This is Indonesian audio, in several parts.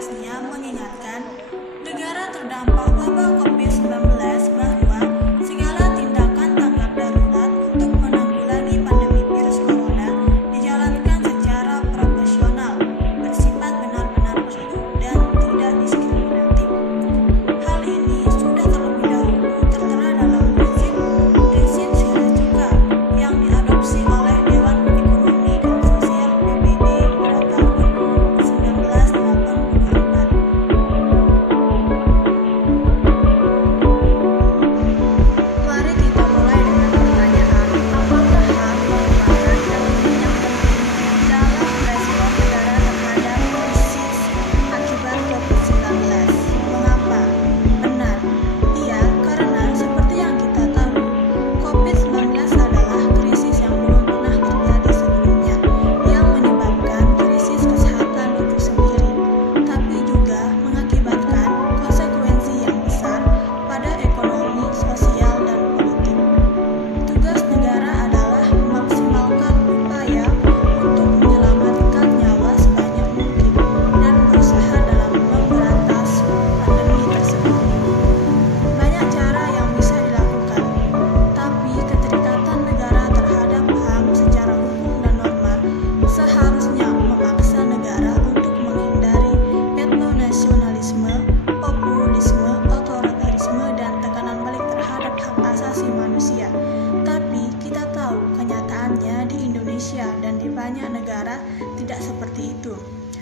persnya mengingatkan negara terdampak wabah COVID-19 bahwa segala tindakan tanggap darurat untuk menanggulangi pandemi virus corona dijalankan secara proporsional, bersifat benar-benar perlu dan tidak diskriminatif. Hal ini sudah terlebih dahulu tertera dalam prinsip Shirakuka yang diadopsi oleh Dewan Ekonomi dan Sosial PBB pada tahun 1984. Mari kita mulai dengan pertanyaan, apakah hal merupakan elemen yang penting dalam respon negara terhadap krisis akibat COVID-19? Mengapa? Benar, iya, karena seperti yang kita tahu, COVID-19 adalah krisis yang belum pernah terjadi sebelumnya, yang menyebabkan krisis kesehatan itu sendiri, tapi juga mengakibatkan konsekuensi yang besar pada ekonomi, sosial, dan politik. Tugas negara adalah memaksimalkan upaya untuk menyelamatkan nyawa sebanyak mungkin dan berusaha dalam memberantas pandemi tersebut. Banyak cara yang bisa dilakukan, tapi keterikatan negara terhadap HAM secara hukum dan norma seharusnya memaksa negara untuk menghindari etnonasionalisme, populisme, otoritarisme, dan tekanan balik terhadap hak asasi manusia. Tapi kita tahu kenyataannya di Indonesia dan di banyak negara tidak seperti itu.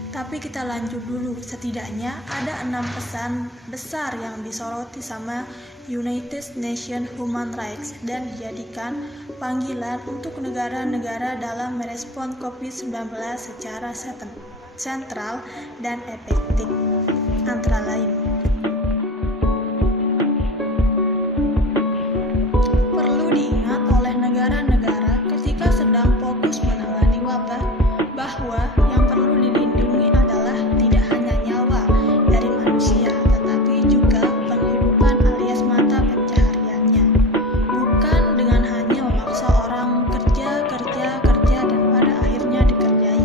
Tapi kita lanjut dulu, setidaknya ada 6 pesan besar yang disoroti sama United Nations Human Rights dan dijadikan panggilan untuk negara-negara dalam merespon COVID-19 secara sentral dan efektif. Antara lain, perlu diingat oleh negara-negara ketika sedang fokus menangani wabah bahwa yang perlu dilindungi adalah tidak hanya nyawa dari manusia, tetapi juga penghidupan alias mata pencahariannya. Bukan dengan hanya memaksa orang kerja dan pada akhirnya dikerjai.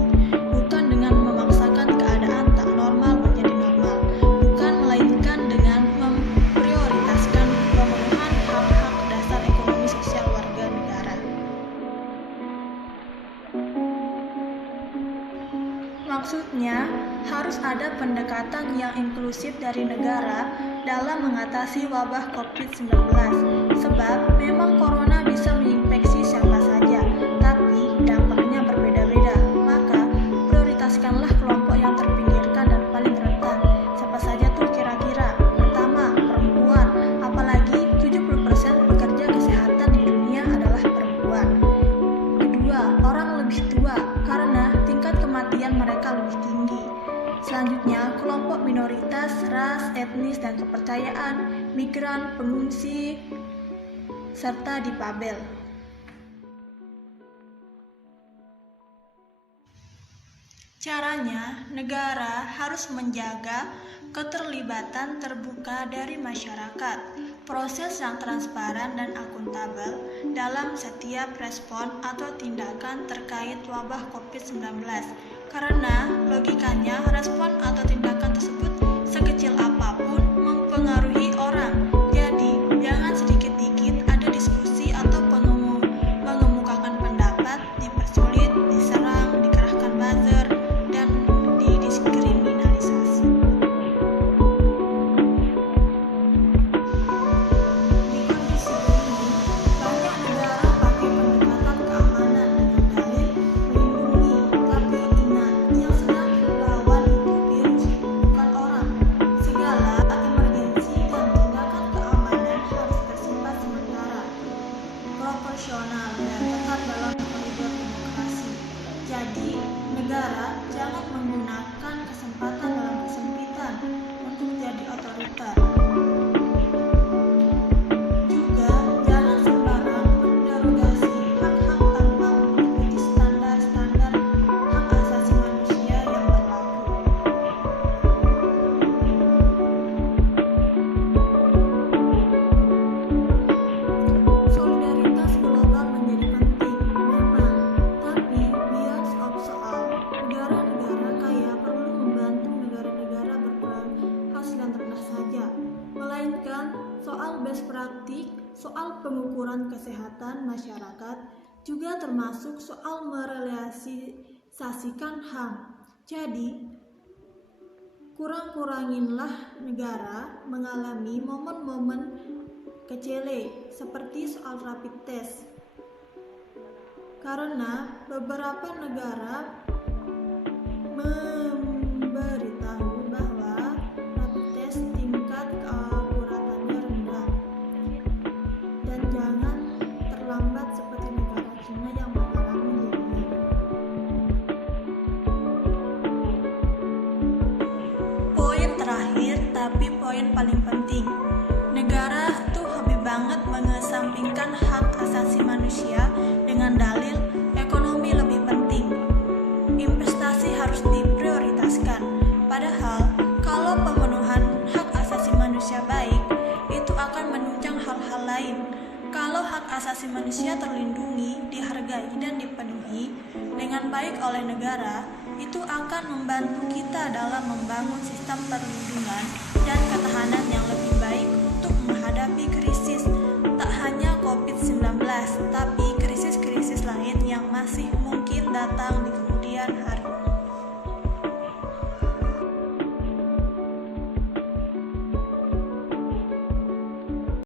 Bukan dengan memaksakan keadaan tak normal menjadi normal. Bukan melainkan dengan memprioritaskan pemenuhan hak-hak dasar ekonomi sosial warga negara. Maksudnya, harus ada pendekatan yang inklusif dari negara dalam mengatasi wabah COVID-19. Sebab memang corona bisa menginfeksi siapa saja, tapi dampaknya berbeda-beda. Maka, prioritaskanlah kelompok yang terpinggirkan dan paling rentan. Siapa saja tuh kira-kira? Pertama, perempuan. Apalagi 70% pekerja kesehatan di dunia adalah perempuan. Kedua, orang lebih tua karena tingkat kematian mereka lebih tinggi. Selanjutnya, kelompok minoritas, ras, etnis, dan kepercayaan, migran, pengungsi, serta difabel. Caranya, negara harus menjaga keterlibatan terbuka dari masyarakat, proses yang transparan dan akuntabel dalam setiap respon atau tindakan terkait wabah COVID-19. Karena logikanya respon atau tindakan tersebut sekecil apapun mempengaruhi orang. Jadi, jangan sedikit-dikit ada diskusi atau mengemukakan pendapat dipersulit, diserang, dikerahkan buzzer, dan didiskriminalisasi. Di kondisi ini, banyak negara pakai pendekatan keamanan dengan dalih melindungi, tapi ingat, yang sedang lawan itu virus, bukan orang. Segala pemerintah saja, melainkan soal best praktik, soal pengukuran kesehatan masyarakat, juga termasuk soal merealisasikan HAM. Jadi, kurang-kuranginlah negara mengalami momen-momen kecele seperti soal rapid test. Karena beberapa negara memberitahu bahwa rapid test tingkat keakuratannya rendah. Dan jangan terlambat seperti negara Cina yang mengalami ini. Poin terakhir, tapi poin paling penting. Negara tuh hobi banget mengesampingkan hak asasi manusia dengan dalil ekonomi lebih penting. Investasi harus diprioritaskan. Padahal, kalau pemenuhan hak asasi manusia baik, itu akan menunjang hal-hal lain. Kalau hak asasi manusia terlindungi, dihargai, dan dipenuhi dengan baik oleh negara, itu akan membantu kita dalam membangun sistem perlindungan dan ketahanan yang lebih baik untuk menghadapi krisis tak hanya COVID-19, tapi krisis-krisis lain yang masih mungkin datang di kemudian hari.